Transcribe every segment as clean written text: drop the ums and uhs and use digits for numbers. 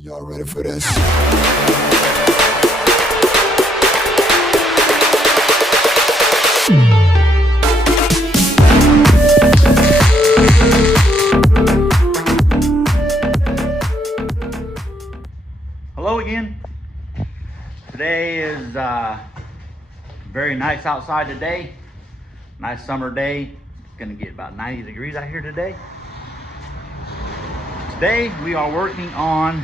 Are y'all ready for this? Hello again. Today is very nice outside today. Nice summer day. It's gonna get about 90 degrees out here today. Today we are working on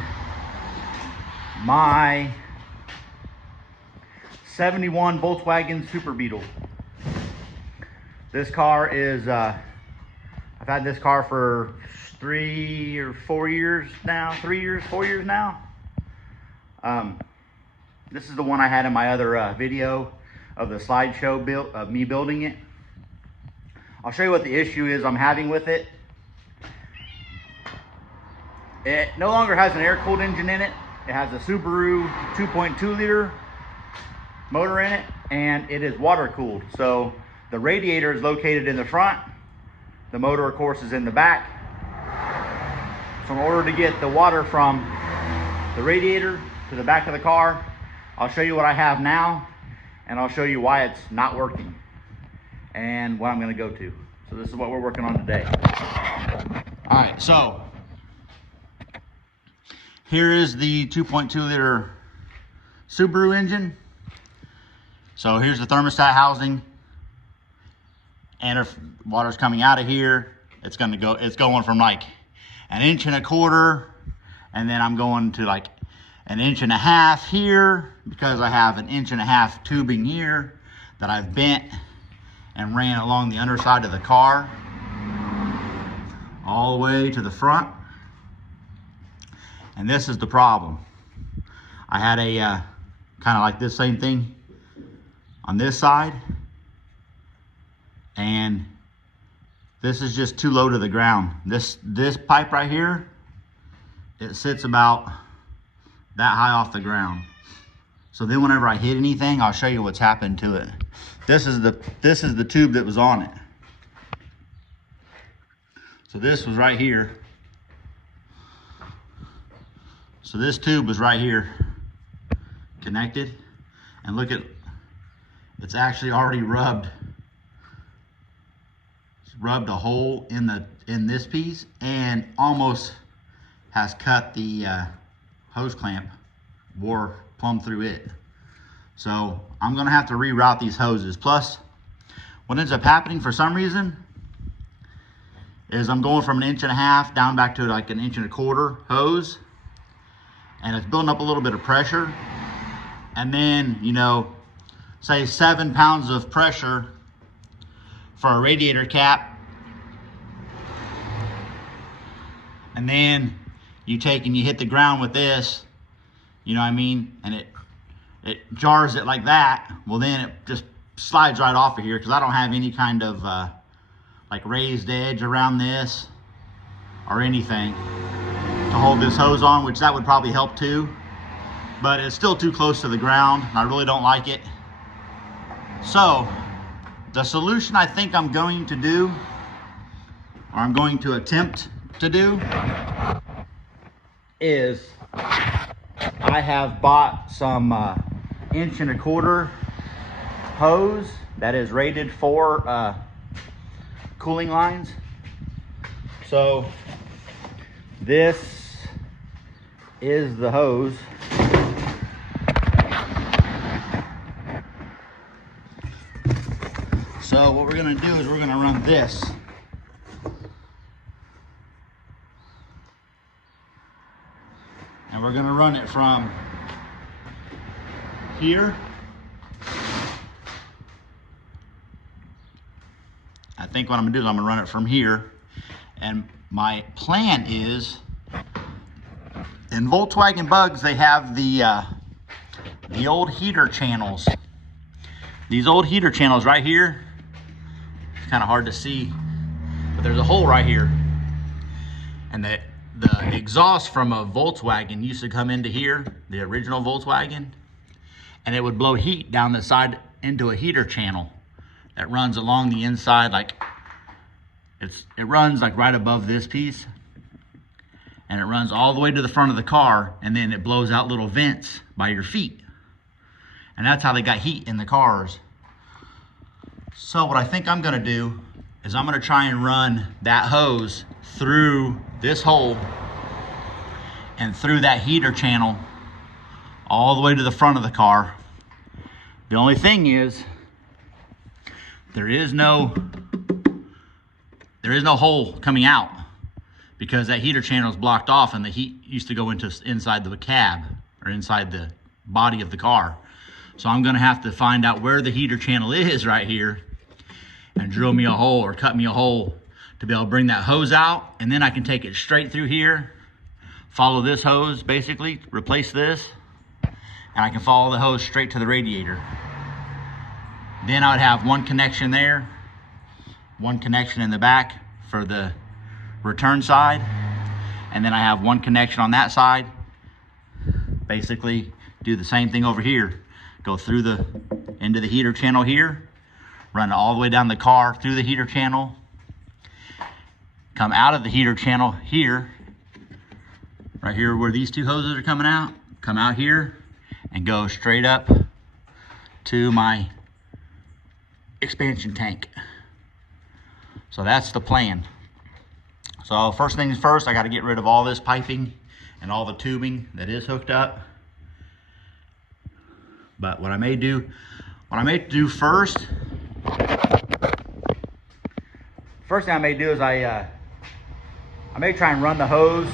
my 71 Volkswagen Super Beetle. This car is, I've had this car for 3 or 4 years now, 4 years now. This is the one I had in my other video of the slideshow build of me building it. I'll show you what the issue is I'm having with it. It no longer has an air-cooled engine in it. It has a Subaru 2.2 liter motor in it, and it is water-cooled. So the radiator is located in the front. The motor, of course, is in the back. So in order to get the water from the radiator to the back of the car, I'll show you what I have now, and I'll show you why it's not working and what I'm going to go to. So this is what we're working on today. All right, so here is the 2.2 liter Subaru engine. So here's the thermostat housing, and if water's coming out of here, it's going from like 1.25 inches, and then I'm going to like 1.5 inches here, because I have 1.5 inches tubing here that I've bent and ran along the underside of the car all the way to the front. And this is the problem. I had a kind of like this same thing on this side, and this is just too low to the ground. This pipe right here, it sits about that high off the ground. So then whenever I hit anything, I'll show you what's happened to it. This is the tube that was on it. So this was right here. So this tube was right here connected, and look at, it's actually already rubbed a hole in this piece, and almost has cut the hose clamp, wore plumb through it. So I'm gonna have to reroute these hoses. Plus, what ends up happening for some reason is I'm going from 1.5 inches down back to like 1.25 inches hose, and it's building up a little bit of pressure. And then, you know, say 7 pounds of pressure for a radiator cap, and then you take and you hit the ground with this, you know what I mean, and it jars it like that. Well, then it just slides right off of here, because I don't have any kind of like raised edge around this or anything to hold this hose on, which that would probably help too, but it's still too close to the ground and I really don't like it. So the solution I think I'm going to do, or I'm going to attempt to do, is I have bought some 1.25 inch hose that is rated for cooling lines. So this is the hose. So what we're gonna do is we're gonna run this. And we're gonna run it from here. I think what I'm gonna do is I'm gonna run it from here. And my plan is, in Volkswagen Bugs, they have the old heater channels. These old heater channels right here, it's kind of hard to see, but there's a hole right here. And the exhaust from a Volkswagen used to come into here, the original Volkswagen, and it would blow heat down the side into a heater channel that runs along the inside, like it runs like right above this piece, and it runs all the way to the front of the car, and then it blows out little vents by your feet. And that's how they got heat in the cars. So what I think I'm gonna do is I'm gonna try and run that hose through this hole and through that heater channel all the way to the front of the car. The only thing is, there is no hole coming out, because that heater channel is blocked off and the heat used to go inside the cab or inside the body of the car. So I'm gonna have to find out where the heater channel is right here and drill me a hole or cut me a hole to be able to bring that hose out, and then I can take it straight through here, follow this hose, basically replace this, and I can follow the hose straight to the radiator. Then I would have one connection there, one connection in the back for the return side, and then I have one connection on that side. Basically do the same thing over here. Go through into the heater channel here, run it all the way down the car through the heater channel, come out of the heater channel here, right here where these two hoses are coming out, come out here and go straight up to my expansion tank. So that's the plan. So first things first, I got to get rid of all this piping and all the tubing that is hooked up. But what I may do first thing I may do is I may try and run the hose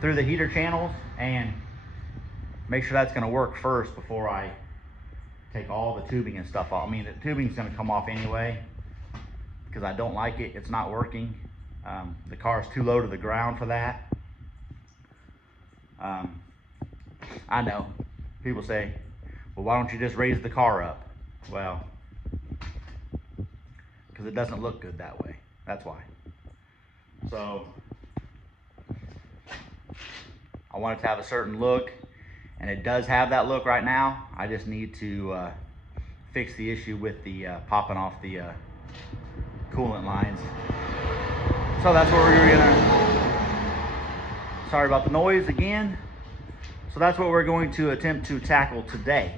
through the heater channels and make sure that's going to work first before I take all the tubing and stuff off. I mean, the tubing's going to come off anyway because I don't like it. It's not working. The car is too low to the ground for that. I know. People say, well, why don't you just raise the car up? Well, because it doesn't look good that way. That's why. So I want it to have a certain look, and it does have that look right now. I just need to fix the issue with the popping off the coolant lines. So that's what we're gonna, sorry about the noise again. So that's what we're going to attempt to tackle today.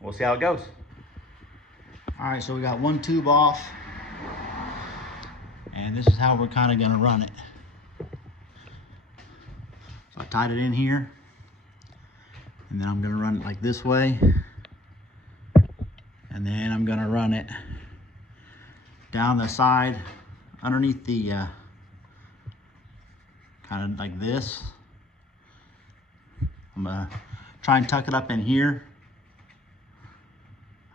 We'll see how it goes. All right, so we got one tube off, and this is how we're kind of gonna run it. So I tied it in here, and then I'm gonna run it like this way, and then I'm gonna run it down the side underneath the kind of like this. I'm gonna try and tuck it up in here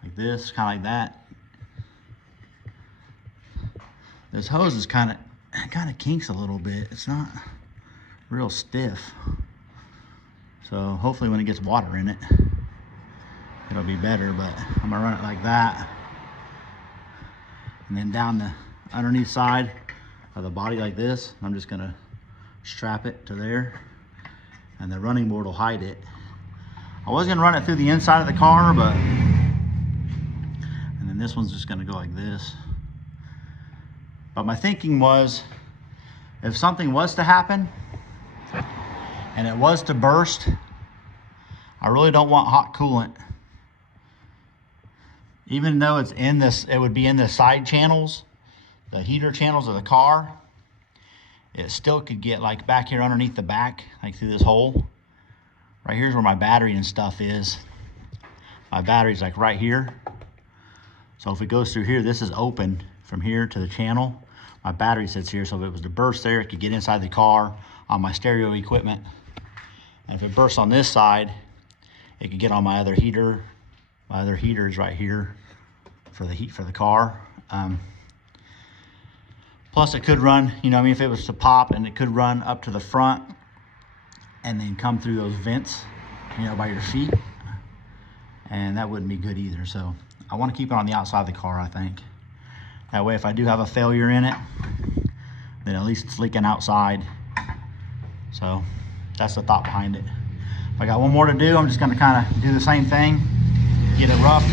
like this, kind of like that. This hose is kind of kinks a little bit. It's not real stiff, so hopefully when it gets water in it, it'll be better. But I'm gonna run it like that, and then down the underneath side of the body like this. I'm just gonna strap it to there, and the running board will hide it. I was gonna run it through the inside of the car, but, and then this one's just gonna go like this. But my thinking was, if something was to happen and it was to burst, I really don't want hot coolant. Even though it's in this, it would be in the side channels, the heater channels of the car, it still could get like back here underneath the back, like through this hole. Right here's where my battery and stuff is. My battery's like right here. So if it goes through here, this is open from here to the channel. My battery sits here, so if it was to burst there, it could get inside the car on my stereo equipment. And if it bursts on this side, it could get on my other heater. My other heater is right here for the heat for the car. Plus it could run, you know, I mean, if it was to pop, and it could run up to the front and then come through those vents, you know, by your feet. And that wouldn't be good either. So I want to keep it on the outside of the car, I think. That way, if I do have a failure in it, then at least it's leaking outside. So that's the thought behind it. If I got one more to do, I'm just gonna kind of do the same thing, get it rough.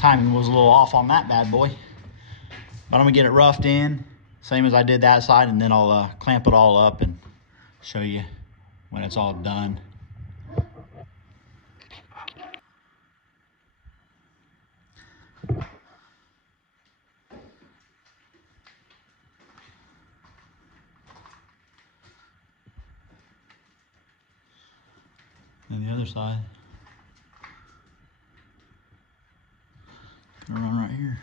Timing was a little off on that bad boy. But I'm gonna get it roughed in, same as I did that side, and then I'll clamp it all up and show you when it's all done. And the other side, gonna run right here.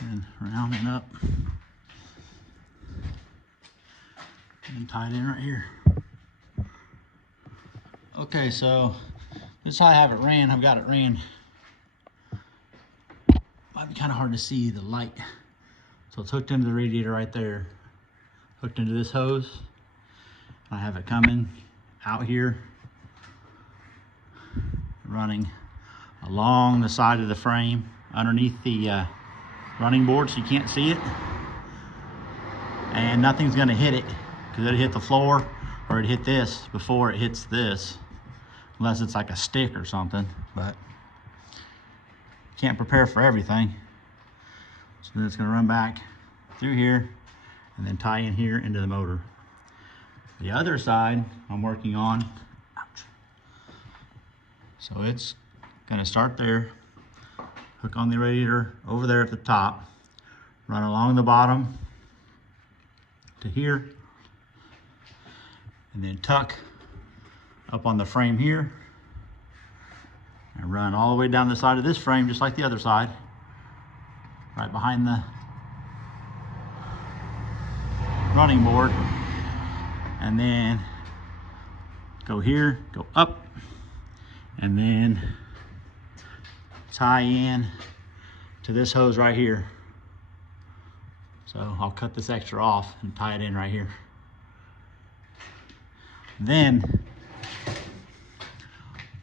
And round it up and tie it in right here. Okay, so this is how I have it ran. I've got it ran. Might be kind of hard to see the light. So it's hooked into the radiator right there, hooked into this hose. I have it coming out here, running along the side of the frame underneath the running board so you can't see it. And nothing's gonna hit it because it'll hit the floor or it hit this before it hits this, unless it's like a stick or something, but can't prepare for everything. So then it's gonna run back through here and then tie in here into the motor. The other side I'm working on, ouch. So it's gonna start there, hook on the radiator over there at the top, run along the bottom to here, and then tuck up on the frame here and run all the way down the side of this frame just like the other side, right behind the running board, and then go here, go up, and then tie in to this hose right here. So I'll cut this extra off and tie it in right here. Then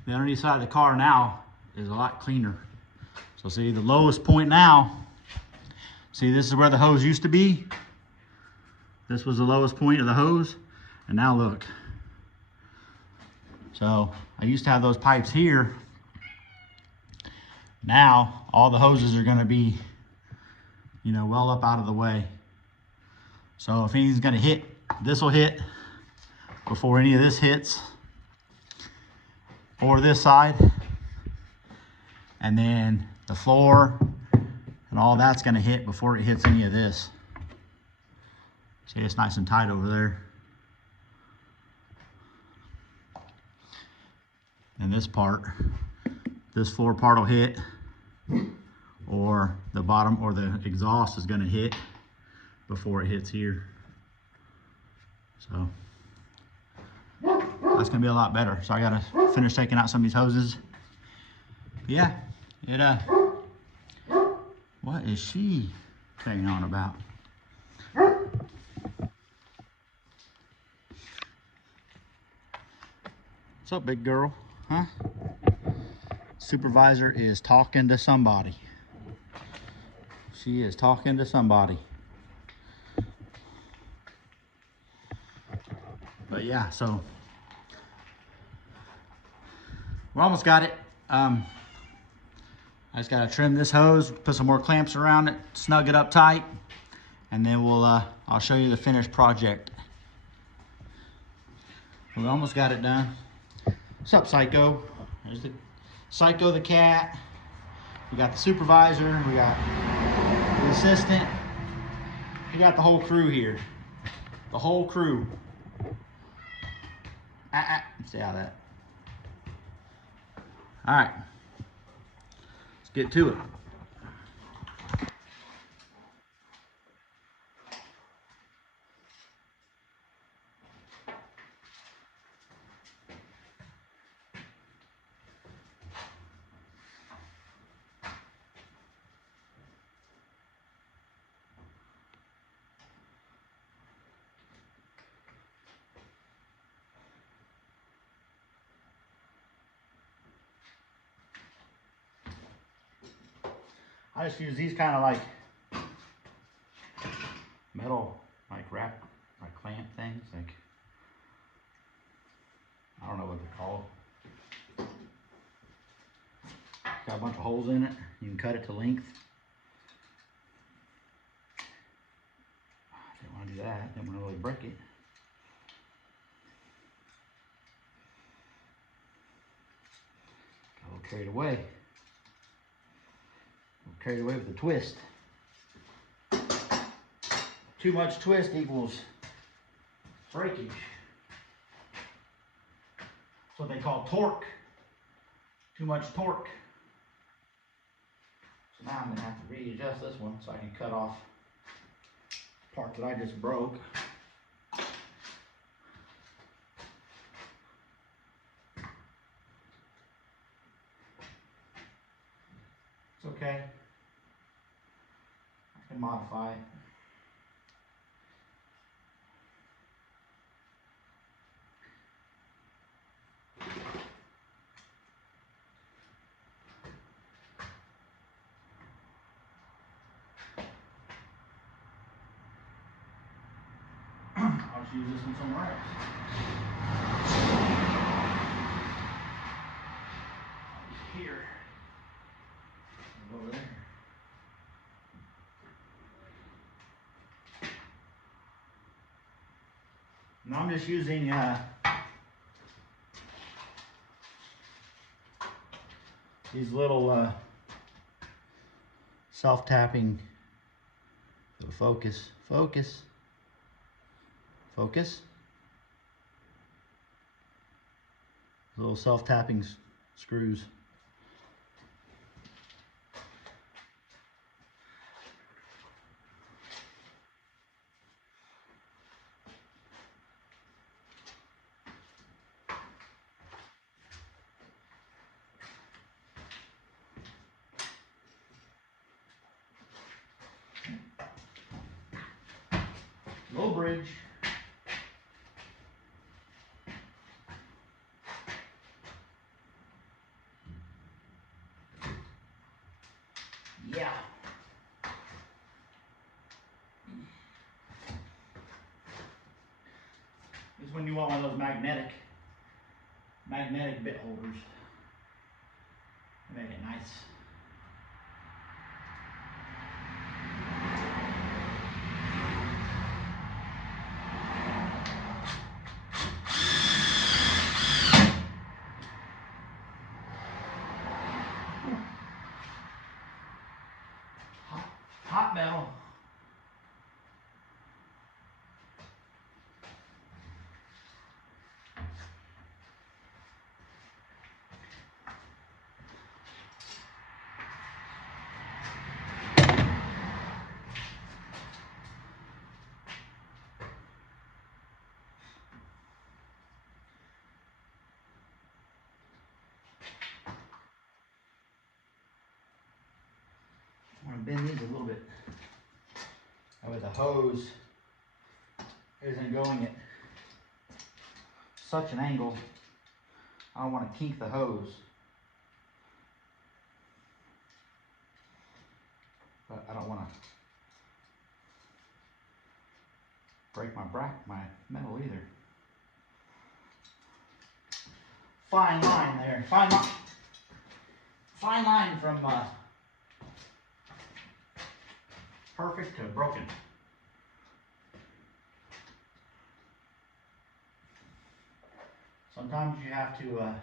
the underneath side of the car now is a lot cleaner. So see the lowest point now, see this is where the hose used to be. This was the lowest point of the hose, and now look. So I used to have those pipes here. Now all the hoses are gonna be, you know, well up out of the way. So if anything's gonna hit, this will hit before any of this hits, or this side, and then the floor and all that's gonna hit before it hits any of this. See, it's nice and tight over there. And this part, this floor part will hit, or the bottom or the exhaust is gonna hit before it hits here. So that's gonna be a lot better. So I gotta finish taking out some of these hoses. Yeah, what is she taking on about? What's up, big girl? Huh? Supervisor is talking to somebody. She is talking to somebody. But yeah, so we almost got it. I just gotta trim this hose, put some more clamps around it, snug it up tight, and then I'll show you the finished project. We almost got it done. What's up, Psycho? There's the Psycho the cat. We got the supervisor, we got the assistant. We got the whole crew here. The whole crew. Stay out of that. All right, let's get to it. I just use these kind of like metal, like wrap, like clamp things, like, I don't know what they're called. Got a bunch of holes in it. You can cut it to length. Didn't want to do that. Didn't want to really break it. Got a little carried away. A little carried away with the twist. Too much twist equals breakage. That's what they call torque. Too much torque. So now I'm going to have to readjust this one so I can cut off the part that I just broke. It's okay. I can modify it. I'll just use this one somewhere else. Here. Over there. Now I'm just using these little self-tapping. Focus, focus, focus. Little self-tapping screws. Low bridge. Yeah. This is when you want one of those magnetic bit holders. Make it nice. Hot metal. I'm going to bend these a little bit. That way the hose isn't going at such an angle. I don't want to kink the hose. But I don't want to break my metal either. Fine line there. Fine line from perfect to broken. Sometimes you have to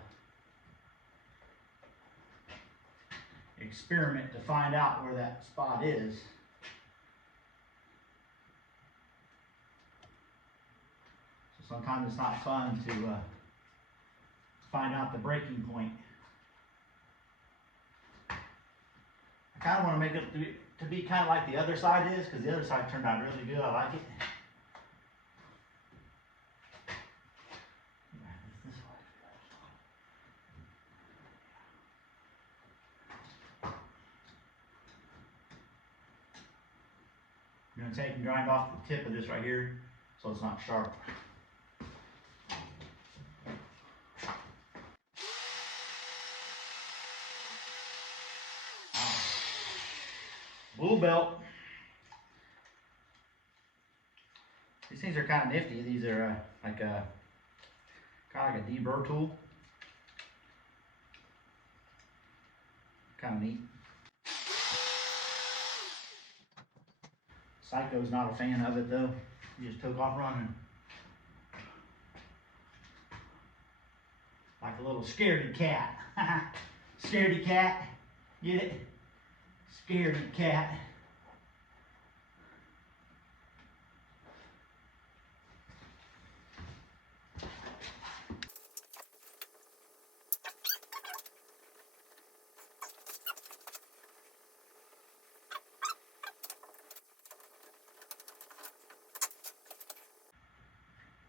experiment to find out where that spot is. So sometimes it's not fun to find out the breaking point. I kind of want to make it to be kind of like the other side is, because the other side turned out really good. I like it. I'm going to take and grind off the tip of this right here so it's not sharp. Blue belt. These things are kind of nifty. These are like a kind of like a deburr tool. Kind of neat. Psycho's not a fan of it though. He just took off running. Like a little scaredy cat. Scaredy cat. Get it? Scaredy cat.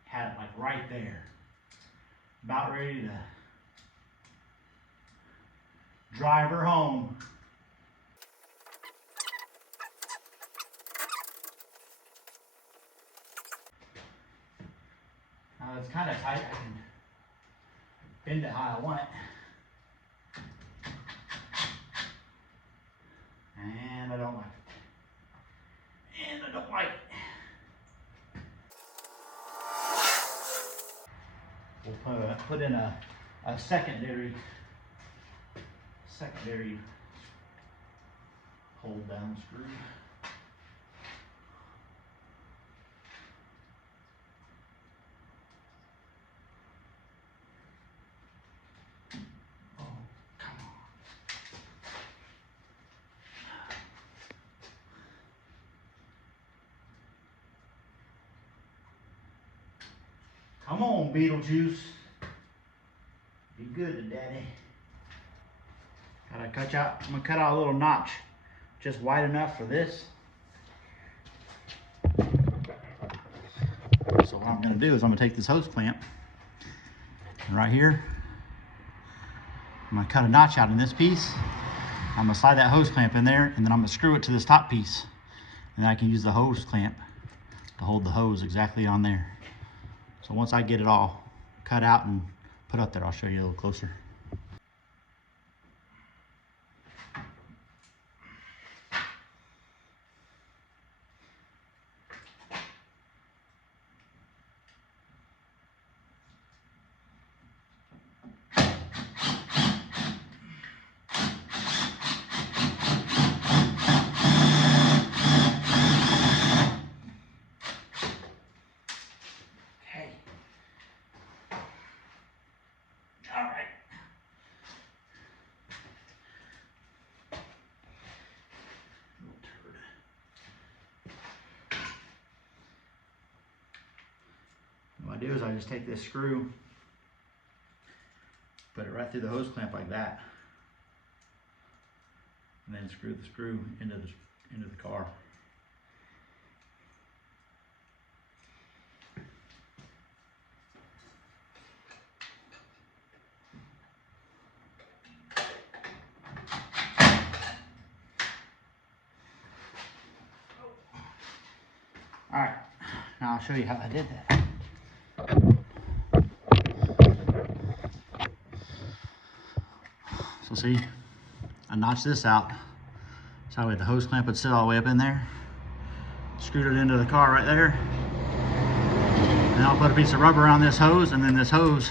Had it like right there. About ready to drive her home. Now it's kind of tight. I can bend it how I want it. And I don't like it. And I don't like it. We'll put in a secondary hold down screw. Oh, come on. Come on, Beetlejuice. Be good to Daddy. Gotta cut out, I'm gonna cut out a little notch just wide enough for this. So what I'm gonna do is I'm gonna take this hose clamp and right here, I'm gonna cut a notch out in this piece. I'm gonna slide that hose clamp in there and then I'm gonna screw it to this top piece. And then I can use the hose clamp to hold the hose exactly on there. So once I get it all cut out and put up there, I'll show you a little closer. What I do is I just take this screw, put it right through the hose clamp like that, and then screw the screw into the car. All right, now I'll show you how I did that. So see, I notched this out. So that way the hose clamp would sit all the way up in there. Screwed it into the car right there. And I'll put a piece of rubber around this hose, and then this hose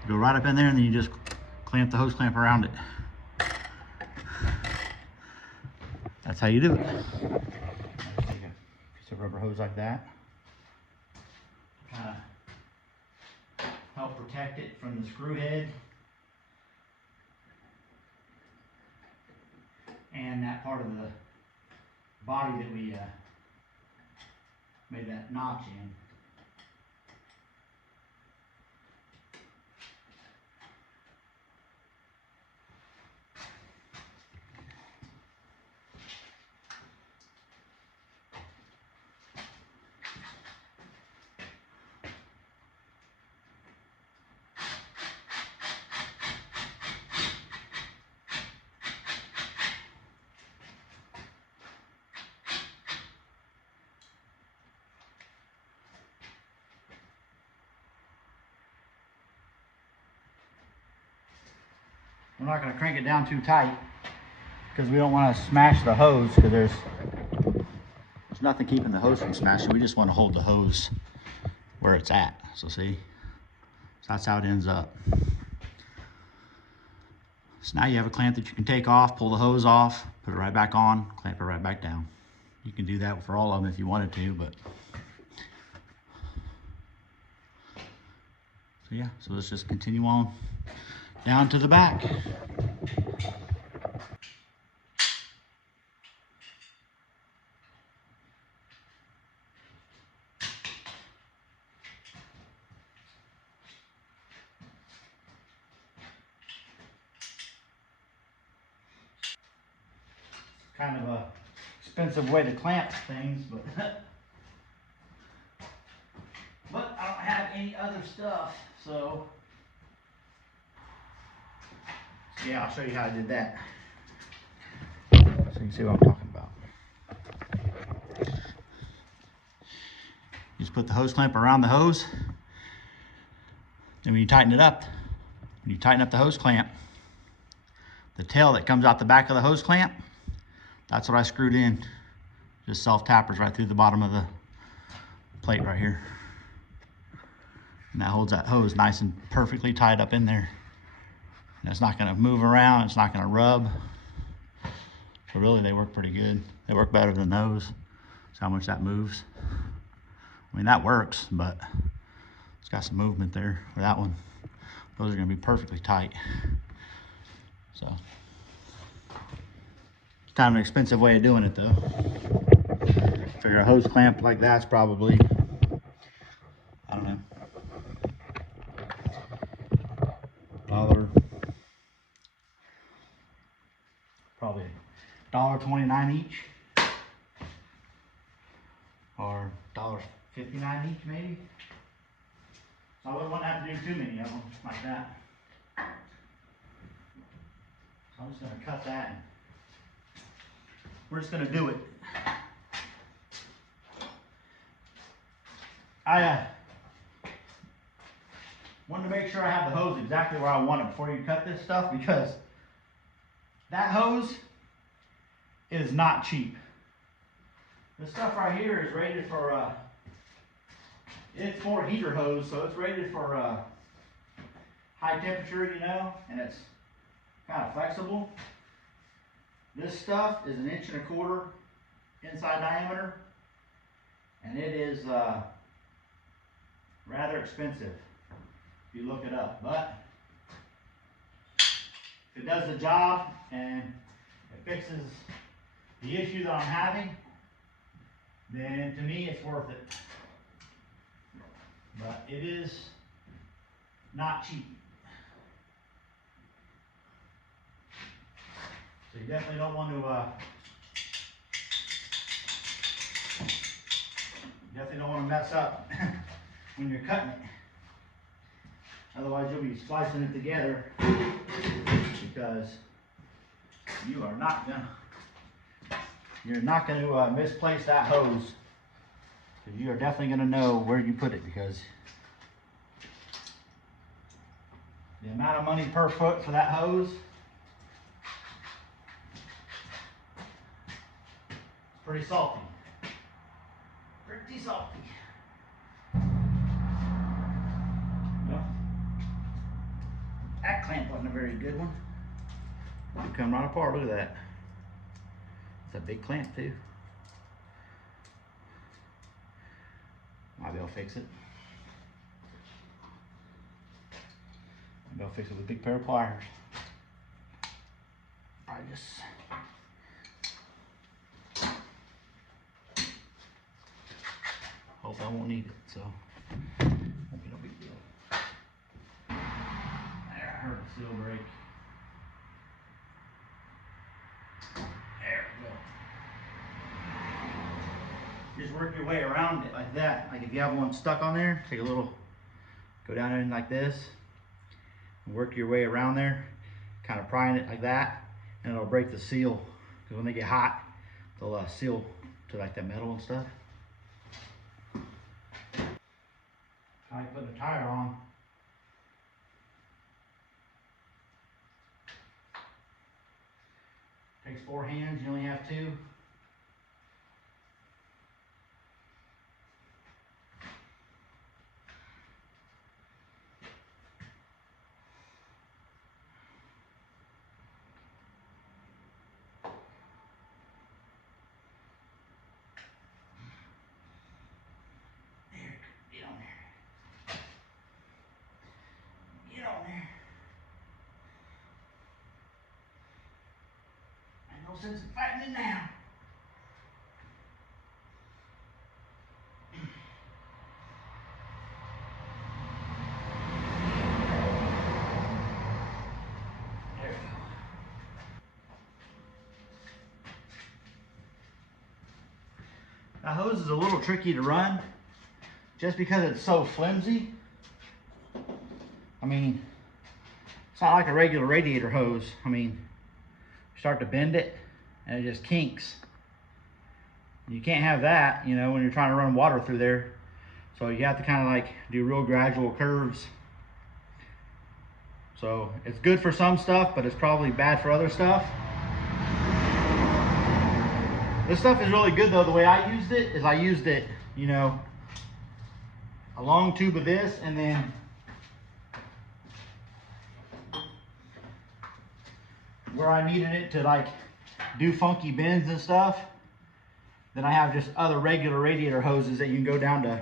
will go right up in there, and then you just clamp the hose clamp around it. That's how you do it. Take a piece of rubber hose like that. Kind of help protect it from the screw head. And that part of the body that we made that notch in. We're not going to crank it down too tight because we don't want to smash the hose, because there's There's nothing keeping the hose from smashing. We just want to hold the hose where it's at. So see, so that's how it ends up. So now you have a clamp that you can take off, pull the hose off, put it right back on, clamp it right back down. You can do that for all of them if you wanted to, but. So yeah, so let's just continue on down to the back. Kind of a expensive way to clamp things, but but I don't have any other stuff, so yeah, I'll show you how I did that, so you can see what I'm talking about. You just put the hose clamp around the hose, and when you tighten it up, when you tighten up the hose clamp, the tail that comes out the back of the hose clamp, that's what I screwed in. Just self-tappers right through the bottom of the plate right here. And that holds that hose nice and perfectly tied up in there. And it's not gonna move around, it's not gonna rub. So really they work pretty good. They work better than those. See how much that moves. I mean, that works, but it's got some movement there for that one. Those are gonna be perfectly tight. So. Kind of an expensive way of doing it though. Figure a hose clamp like that's probably, I don't know, probably $1.29 each, or $1.59 each maybe. So I wouldn't have to do too many of them like that. So I'm just gonna cut that. We're just gonna do it. I wanted to make sure I have the hose exactly where I want it before you cut this stuff, because that hose is not cheap. This stuff right here is rated for, it's for heater hose, so it's rated for high temperature, you know, and it's kind of flexible. This stuff is 1.25 inches inside diameter, and it is rather expensive if you look it up. But if it does the job and it fixes the issue that I'm having, then to me it's worth it. But it is not cheap. So you definitely don't want to mess up when you're cutting it. Otherwise you'll be splicing it together, because you're not going to misplace that hose. Because you are definitely going to know where you put it, because the amount of money per foot for that hose, pretty salty. Pretty salty. Well, that clamp wasn't a very good one. It come right apart, look at that. It's a big clamp too. Might be able to fix it. Might be able to fix it with a big pair of pliers. Probably just hope I won't need it, so won't be no big deal. There, I heard the seal break. There we go. Just work your way around it like that. Like if you have one stuck on there, take a little, go down in like this, and work your way around there, kind of prying it like that, and it'll break the seal. Because when they get hot, they'll seal to like that metal and stuff. Try putting a tire on. Takes 4 hands, you only have 2. sense in fighting it now. There we go. The hose is a little tricky to run just because it's so flimsy. I mean, it's not like a regular radiator hose. I mean, you start to bend it and it just kinks. You can't have that, you know, when you're trying to run water through there. So you have to kind of like do real gradual curves. So it's good for some stuff, but it's probably bad for other stuff. This stuff is really good though. The way I used it is I used it, you know, a long tube of this, and then where I needed it to like do funky bends and stuff, then I have just other regular radiator hoses that you can go down to,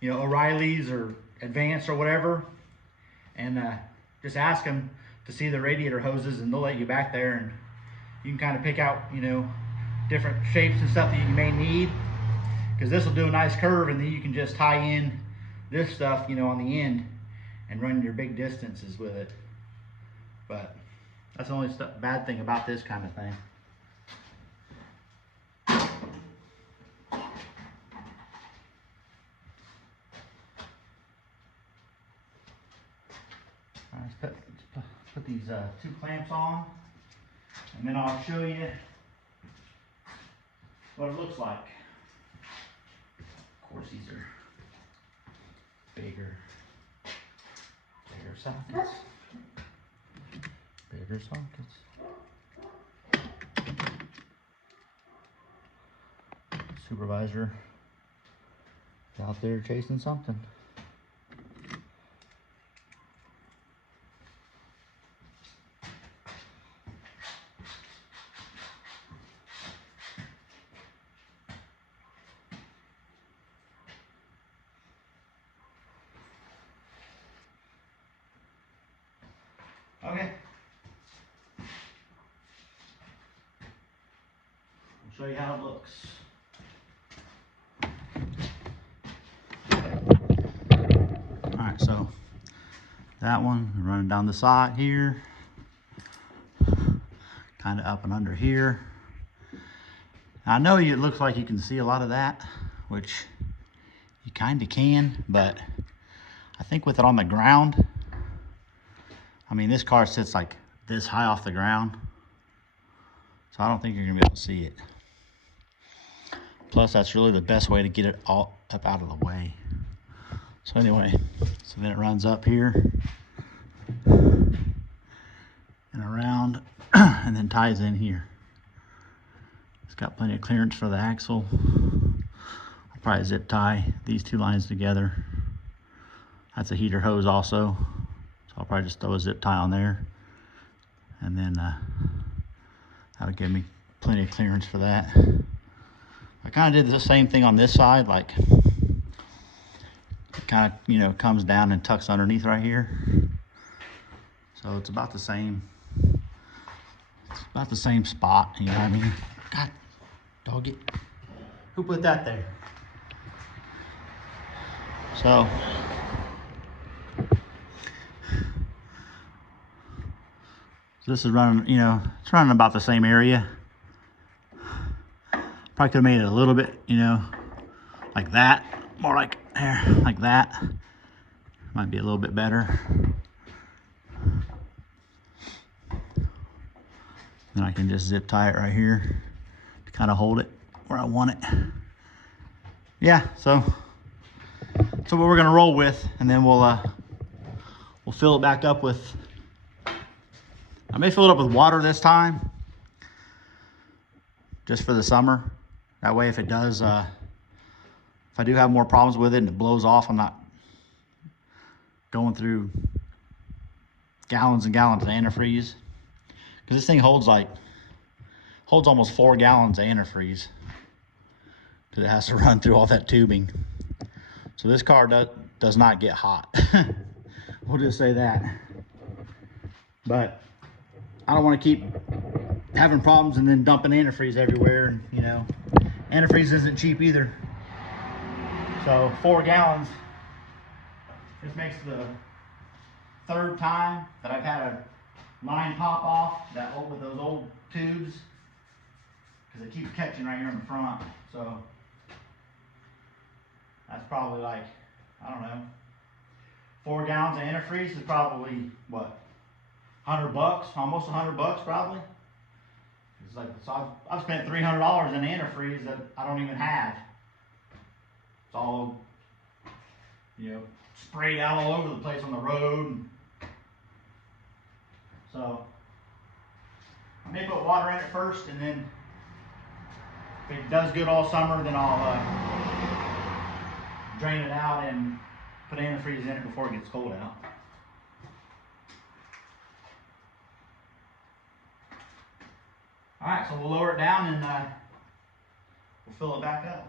you know, O'Reilly's or Advanced or whatever, and just ask them to see the radiator hoses, and they'll let you back there, and you can kind of pick out, you know, different shapes and stuff that you may need, because this will do a nice curve, and then you can just tie in this stuff, you know, on the end and run your big distances with it. But that's the only bad thing about this kind of thing. Let's put these 2 clamps on, and then I'll show you what it looks like. Of course, these are bigger sockets. Bigger sockets. Supervisor is out there chasing something. Okay. I'll show you how it looks. Alright, so that one running down the side here, kind of up and under here. Now, I know it looks like you can see a lot of that, which you kind of can, but I think with it on the ground, I mean, this car sits like this high off the ground, so I don't think you're gonna be able to see it. Plus, that's really the best way to get it all up out of the way. So anyway, so then it runs up here and around and then ties in here. It's got plenty of clearance for the axle. I'll probably zip tie these 2 lines together. That's a heater hose also. So I'll probably just throw a zip tie on there, and then that'll give me plenty of clearance for that. I kind of did the same thing on this side, like it kind of, you know, comes down and tucks underneath right here. So it's about the same. It's about the same spot, you know what I mean? God, dog it. Who put that there? So this is running, you know, it's running about the same area. Probably could have made it a little bit, you know, like that. More like there, like that. Might be a little bit better. Then I can just zip tie it right here to kind of hold it where I want it. Yeah, so that's what we're gonna roll with, and then we'll fill it back up with, I may fill it up with water this time, just for the summer. That way, if it does, if I do have more problems with it and it blows off, I'm not going through gallons and gallons of antifreeze. Because this thing holds almost 4 gallons of antifreeze. Because it has to run through all that tubing. So this car does not get hot. We'll just say that. But I don't want to keep having problems and then dumping antifreeze everywhere. And you know, antifreeze isn't cheap either. So 4 gallons. This makes the 3rd time that I've had a line pop off that with those old tubes, because it keeps catching right here in the front. So that's probably like, I don't know, 4 gallons of antifreeze is probably what, $100, almost $100 probably. It's like, so I've spent $300 in antifreeze that I don't even have. It's all, you know, sprayed out all over the place on the road. So I may put water in it first, and then if it does good all summer, then I'll drain it out and put antifreeze in it before it gets cold out. All right, so we'll lower it down and we'll fill it back up.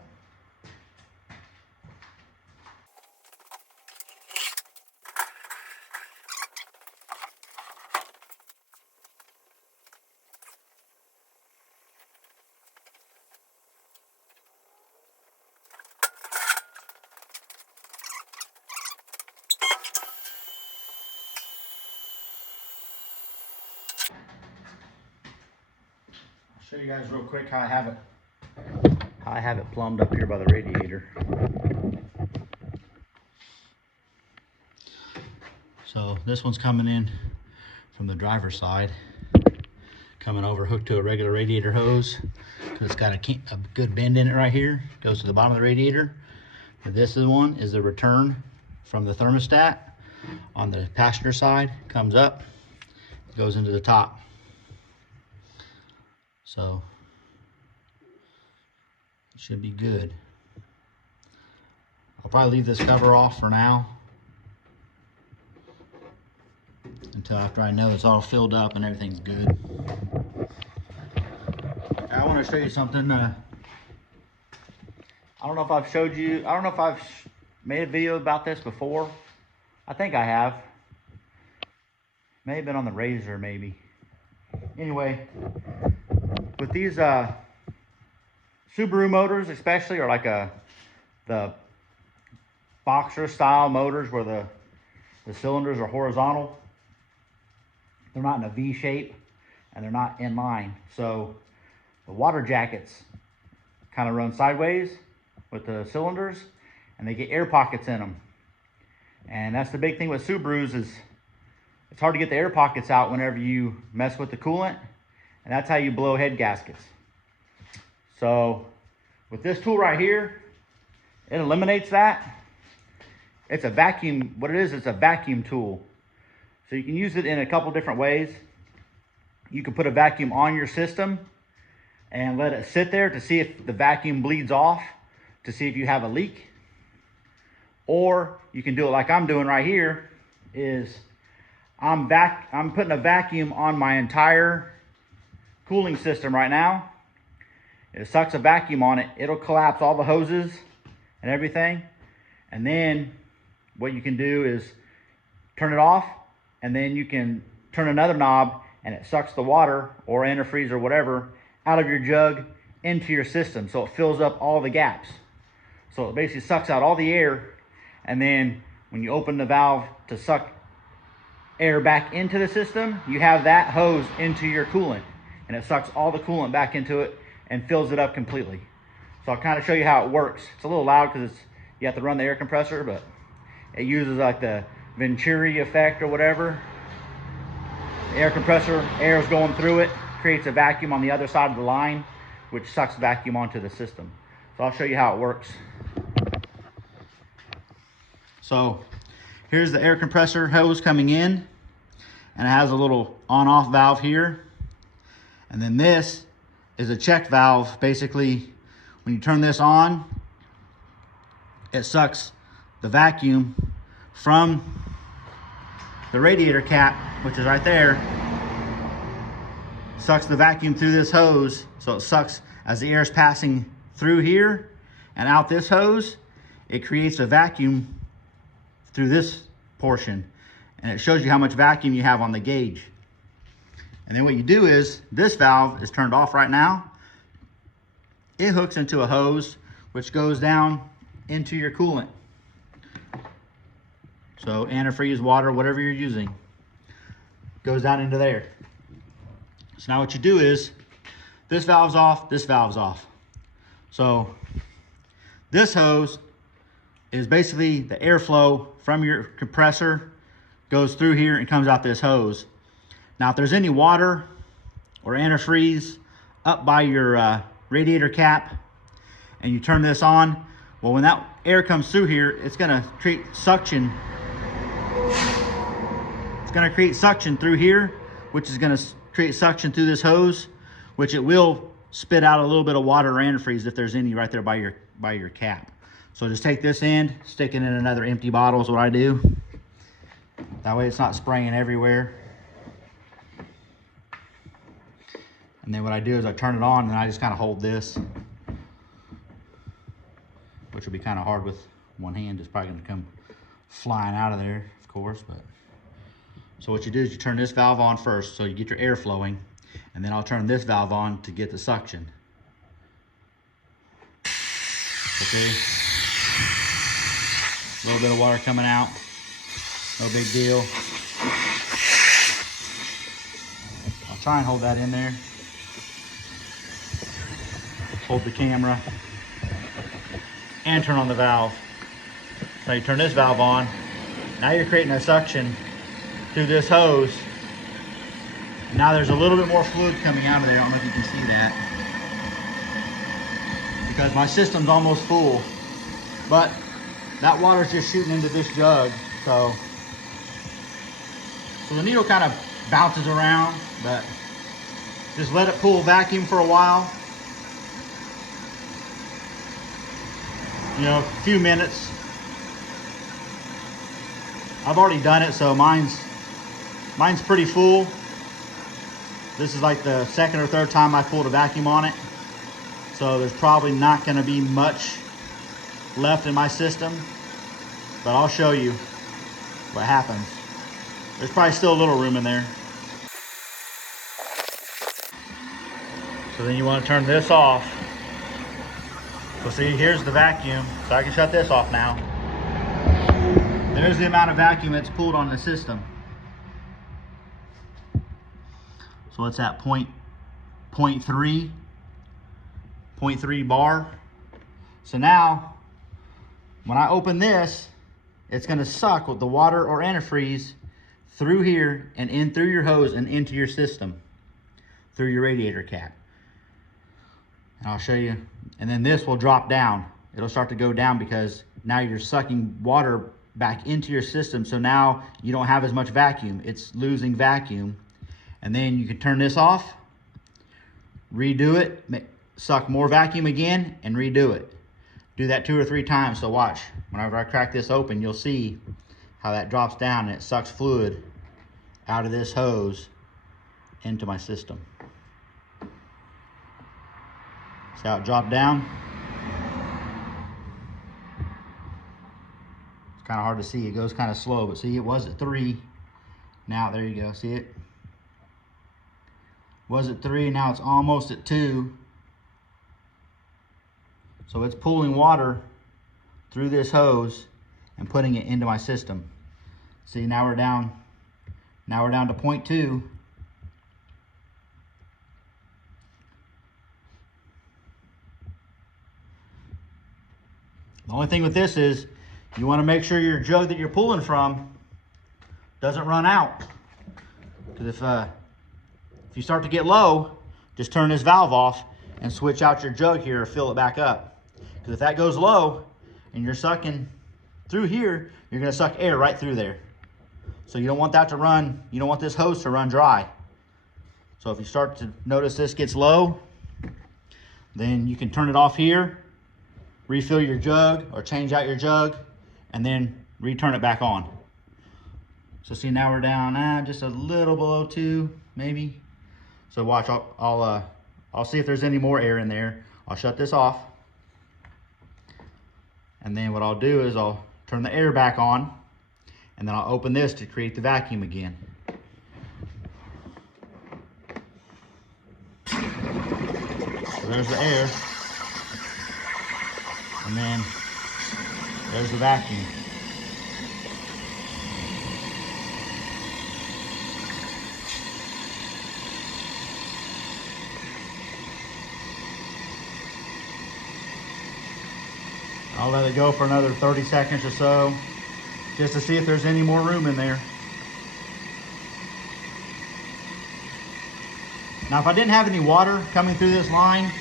Show you guys real quick how I have it plumbed up here by the radiator. So this one's coming in from the driver's side, coming over hooked to a regular radiator hose, because it's got a good bend in it right here. Goes to the bottom of the radiator. And this one is the return from the thermostat on the passenger side. Comes up, goes into the top. So it should be good. I'll probably leave this cover off for now until after I know it's all filled up and everything's good. I want to show you something. I don't know if I've showed you, I don't know if I've made a video about this before. I think I have. May have been on the Razor maybe. Anyway, with these Subaru motors especially, or like the boxer style motors where the cylinders are horizontal, they're not in a V shape and they're not in line. So the water jackets kind of run sideways with the cylinders and they get air pockets in them. And that's the big thing with Subarus, is it's hard to get the air pockets out whenever you mess with the coolant. And that's how you blow head gaskets. So with this tool right here, it eliminates that. It's a vacuum, what it is, it's a vacuum tool. So you can use it in a couple different ways. You can put a vacuum on your system and let it sit there to see if the vacuum bleeds off, to see if you have a leak. Or you can do it like I'm doing right here, is I'm putting a vacuum on my entire cooling system right now. It sucks a vacuum on it. It'll collapse all the hoses and everything. And then what you can do is turn it off, and then you can turn another knob and it sucks the water or antifreeze or whatever out of your jug into your system. So it fills up all the gaps. So it basically sucks out all the air. And then when you open the valve to suck air back into the system, you have that hose into your coolant, and it sucks all the coolant back into it and fills it up completely. So I'll kind of show you how it works. It's a little loud because you have to run the air compressor, but it uses like the Venturi effect or whatever. The air compressor, air is going through it, creates a vacuum on the other side of the line, which sucks vacuum onto the system. So I'll show you how it works. So here's the air compressor hose coming in, and it has a little on-off valve here. And then this is a check valve. Basically, when you turn this on, it sucks the vacuum from the radiator cap, which is right there, sucks the vacuum through this hose. So it sucks as the air is passing through here and out this hose. It creates a vacuum through this portion, and it shows you how much vacuum you have on the gauge. And then what you do is, this valve is turned off right now. It hooks into a hose, which goes down into your coolant. So antifreeze, water, whatever you're using, goes down into there. So now what you do is, this valve's off, this valve's off. So this hose is basically the airflow from your compressor goes through here and comes out this hose. Now if there's any water or antifreeze up by your radiator cap and you turn this on, well, when that air comes through here, it's gonna create suction. It's gonna create suction through here, which is gonna create suction through this hose, which it will spit out a little bit of water or antifreeze if there's any right there by your cap. So just take this end, stick it in another empty bottle is what I do. That way it's not spraying everywhere. And then what I do is I turn it on and I just kind of hold this, which will be kind of hard with one hand. It's probably gonna come flying out of there, of course. But so what you do is you turn this valve on first so you get your air flowing, and then I'll turn this valve on to get the suction. Okay. A little bit of water coming out, no big deal. I'll try and hold that in there. Hold the camera and turn on the valve. Now you turn this valve on. Now you're creating a suction through this hose. Now there's a little bit more fluid coming out of there. I don't know if you can see that, because my system's almost full, but that water's just shooting into this jug. So the needle kind of bounces around, but just let it pull vacuum for a while. You know, a few minutes. I've already done it, so mine's pretty full. This is like the second or third time I pulled a vacuum on it. So there's probably not gonna be much left in my system, but I'll show you what happens. There's probably still a little room in there. So then you wanna turn this off. So see, here's the vacuum. So I can shut this off now. There's the amount of vacuum that's pulled on the system. So it's at 0.3 bar. So now, when I open this, it's gonna suck with the water or antifreeze through here and in through your hose and into your system, through your radiator cap. And I'll show you. And then this will drop down. It'll start to go down because now you're sucking water back into your system. So now you don't have as much vacuum. It's losing vacuum. And then you can turn this off, redo it, suck more vacuum again, and redo it. Do that 2 or 3 times. So watch, whenever I crack this open, you'll see how that drops down and it sucks fluid out of this hose into my system. See how it dropped down? It's kind of hard to see. It goes kind of slow, but see, it was at 3. Now, there you go. See it? Was at 3, now it's almost at 2. So it's pulling water through this hose and putting it into my system. See, now we're down to 0.2. The only thing with this is you want to make sure your jug that you're pulling from doesn't run out. Because if you start to get low, just turn this valve off and switch out your jug here or fill it back up. Because if that goes low and you're sucking through here, you're going to suck air right through there. So you don't want that to run, you don't want this hose to run dry. So if you start to notice this gets low, then you can turn it off here, refill your jug or change out your jug, and then return it back on. So see, now we're down just a little below 2, maybe. So watch, I'll see if there's any more air in there. I'll shut this off. And then what I'll do is I'll turn the air back on, and then I'll open this to create the vacuum again. there's the air. And then there's the vacuum. I'll let it go for another 30 seconds or so, just to see if there's any more room in there. Now, if I didn't have any water coming through this line,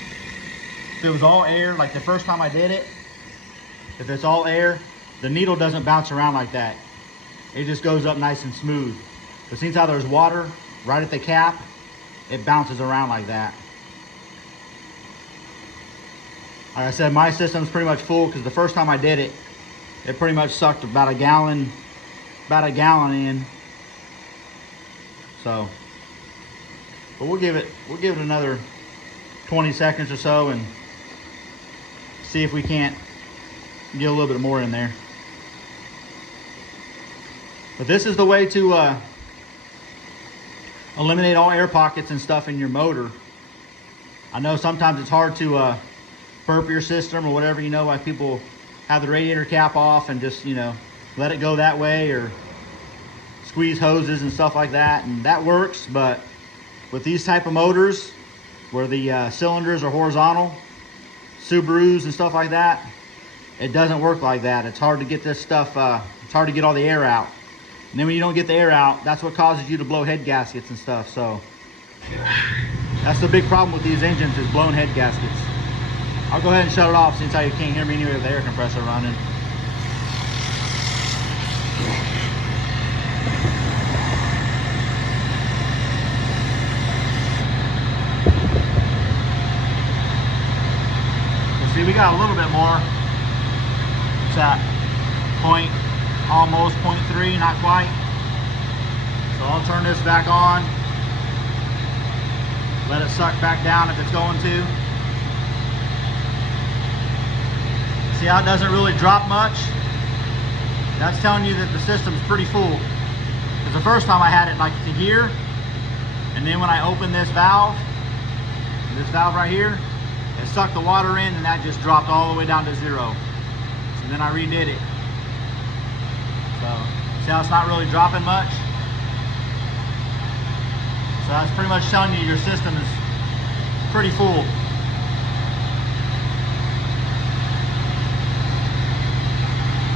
if it was all air, like the first time I did it, if it's all air, the needle doesn't bounce around like that. It just goes up nice and smooth. But since how there's water right at the cap, it bounces around like that. Like I said, my system's pretty much full because the first time I did it, it pretty much sucked about a gallon in. So, but we'll give it another 20 seconds or so and see if we can't get a little bit more in there. But this is the way to eliminate all air pockets and stuff in your motor. I know sometimes it's hard to burp your system or whatever, you know, like people have the radiator cap off and just, you know, let it go that way, or squeeze hoses and stuff like that, and that works. But with these type of motors where the cylinders are horizontal, Subarus and stuff like that, it doesn't work like that. It's hard to get this stuff, it's hard to get all the air out. And then when you don't get the air out, that's what causes you to blow head gaskets and stuff. So that's the big problem with these engines, is blown head gaskets. I'll go ahead and shut it off since you can't hear me anyway with the air compressor running. So see, we got a little bit more. It's at almost 0.3, not quite. So I'll turn this back on. Let it suck back down if it's going to. See how it doesn't really drop much? That's telling you that the system's pretty full. Because the first time I had it like to here, and then when I opened this valve right here, it sucked the water in and that just dropped all the way down to 0. So then I redid it. So see how it's not really dropping much? So that's pretty much telling you your system is pretty full.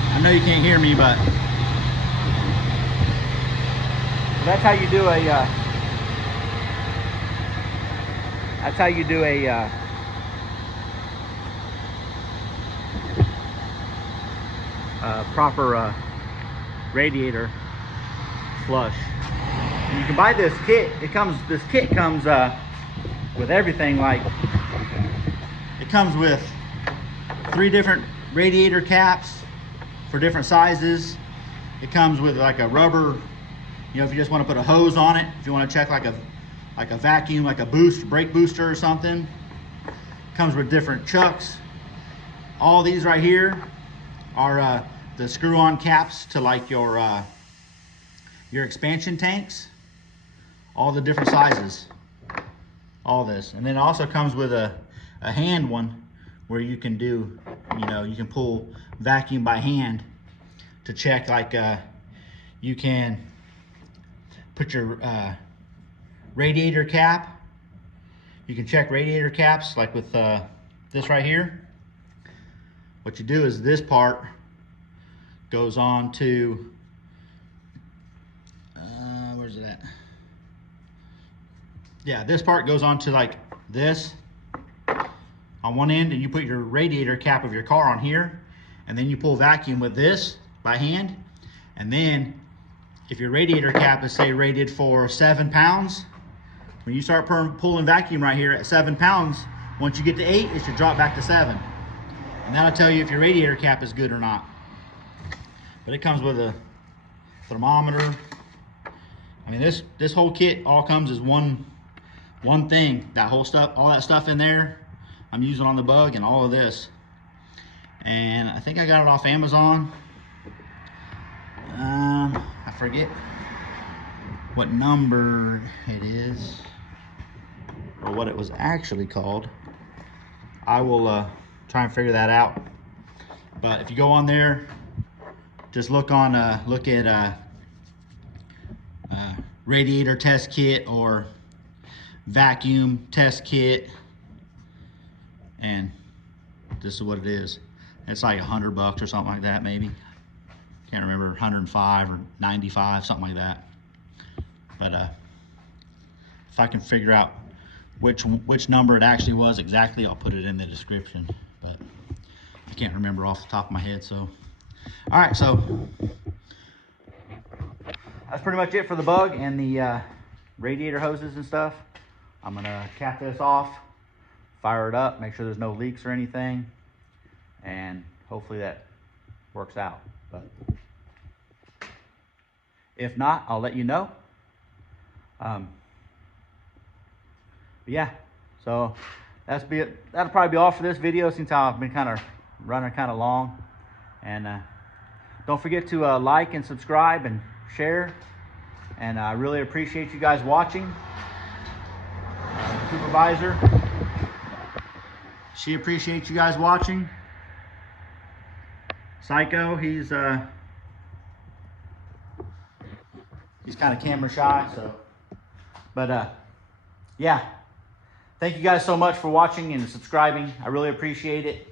I know you can't hear me, but that's how you do a proper radiator flush. And you can buy this kit. This kit comes with everything. Like, it comes with 3 different radiator caps for different sizes. It comes with like a rubber, you know, if you just want to put a hose on it, if you want to check like a vacuum, like a brake booster or something. It comes with different chucks. All these right here are the screw-on caps to like your expansion tanks. All the different sizes, all this. And then it also comes with a hand one where you can do, you know, you can pull vacuum by hand to check, like you can put your radiator cap. You can check radiator caps like with this right here. What you do is this part goes on to, where's it at? Yeah, this part goes on to like this on one end, and you put your radiator cap of your car on here, and then you pull vacuum with this by hand. And then if your radiator cap is, say, rated for 7 pounds, when you start pulling vacuum right here at 7 pounds, once you get to 8, it should drop back to 7. And that'll tell you if your radiator cap is good or not. But it comes with a thermometer. I mean, this whole kit all comes as one thing. That whole stuff, all that stuff in there, I'm using on the Bug, and all of this. And I think I got it off Amazon. I forget what number it is or what it was actually called. I will try and figure that out. But if you go on there, just look at radiator test kit or vacuum test kit, and this is what it is. It's like $100 or something like that, maybe. Can't remember, 105 or 95, something like that. But if I can figure out which number it actually was exactly, I'll put it in the description. But I can't remember off the top of my head. So, all right, so that's pretty much it for the bug and the radiator hoses and stuff. I'm gonna cap this off, fire it up, make sure there's no leaks or anything, and hopefully that works out. But if not, I'll let you know. Yeah, so that'll probably be all for this video, since I've been kind of running kind of long. And don't forget to like and subscribe and share. And I really appreciate you guys watching. Supervisor, she appreciates you guys watching. Psycho, he's kind of camera shy, so. But yeah, thank you guys so much for watching and subscribing. I really appreciate it.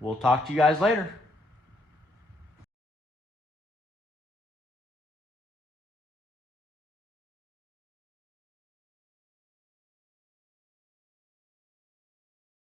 We'll talk to you guys later.